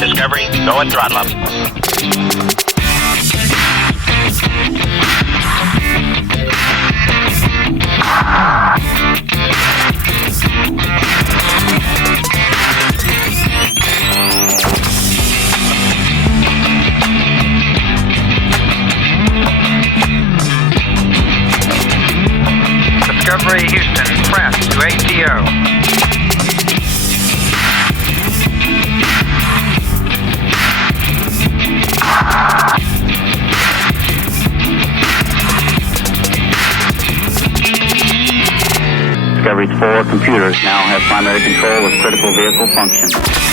Discovery, go and throttle up. Discovery Houston, press to ATO. Discovery's 4 computers now have primary control of critical vehicle function.